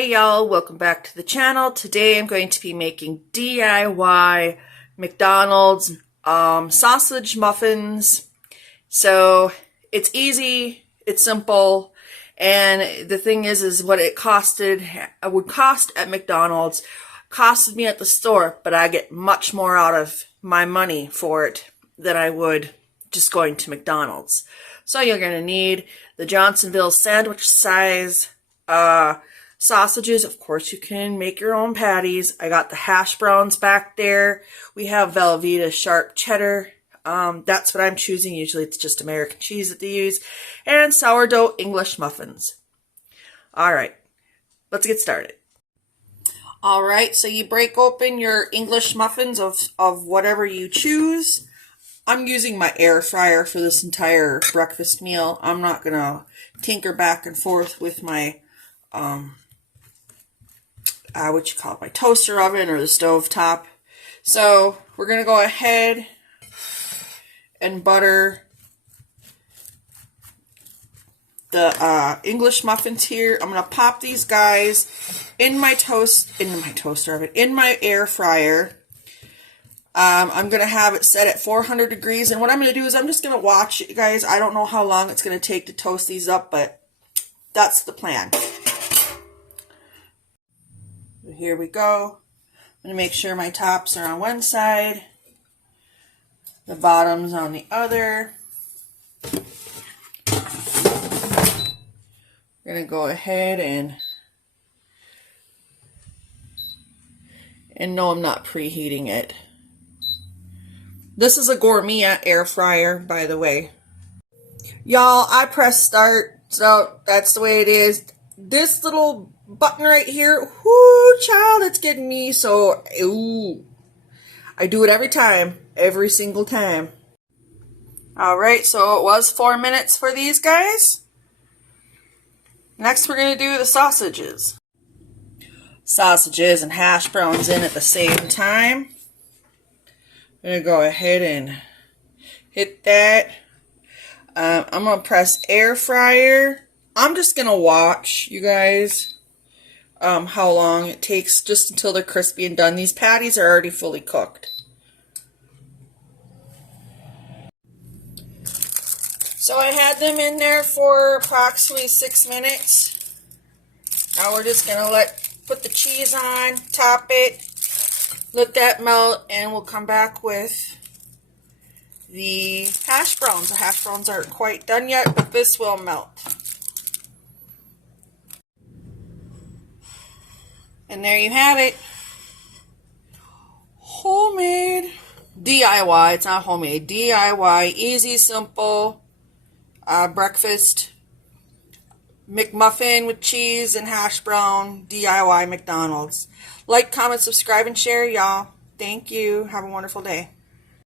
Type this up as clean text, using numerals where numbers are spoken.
Hey y'all, welcome back to the channel. Today I'm going to be making DIY McDonald's sausage muffins. So it's easy, it's simple, and the thing is what it would cost at McDonald's costed me at the store, but I get much more out of my money for it than I would just going to McDonald's. So you're going to need the Johnsonville sandwich size sausages. Of course, you can make your own patties. I got the hash browns back there. We have Velveeta sharp cheddar. That's what I'm choosing. Usually it's just American cheese that they use. And sourdough English muffins. All right, let's get started. All right, so you break open your English muffins of whatever you choose. I'm using my air fryer for this entire breakfast meal. I'm not going to tinker back and forth with my my toaster oven or the stove top. So we're going to go ahead and butter the English muffins here. I'm going to pop these guys in my air fryer. I'm going to have it set at 400 degrees. And what I'm going to do is I'm just going to watch it, guys. I don't know how long it's going to take to toast these up, but that's the plan. Here we go. I'm going to make sure my tops are on one side, the bottoms on the other. We're going to go ahead and no, I'm not preheating it. This is a gourmet air fryer, by the way. Y'all, I press start, so that's the way it is. This little button right here, whoo, child, it's getting me so, ooh. I do it every single time. All right, so it was 4 minutes for these guys. Next, we're going to do the sausages. Sausages and hash browns in at the same time. I'm going to go ahead and hit that. I'm going to press air fryer. I'm just going to watch, you guys, how long it takes just until they're crispy and done. These patties are already fully cooked. So I had them in there for approximately 6 minutes. Now we're just going to put the cheese on, top it, let that melt, and we'll come back with the hash browns. The hash browns aren't quite done yet, but this will melt. And there you have it. Homemade. DIY. It's not homemade. DIY. Easy, simple breakfast. McMuffin with cheese and hash brown. DIY McDonald's. Like, comment, subscribe, and share, y'all. Thank you. Have a wonderful day.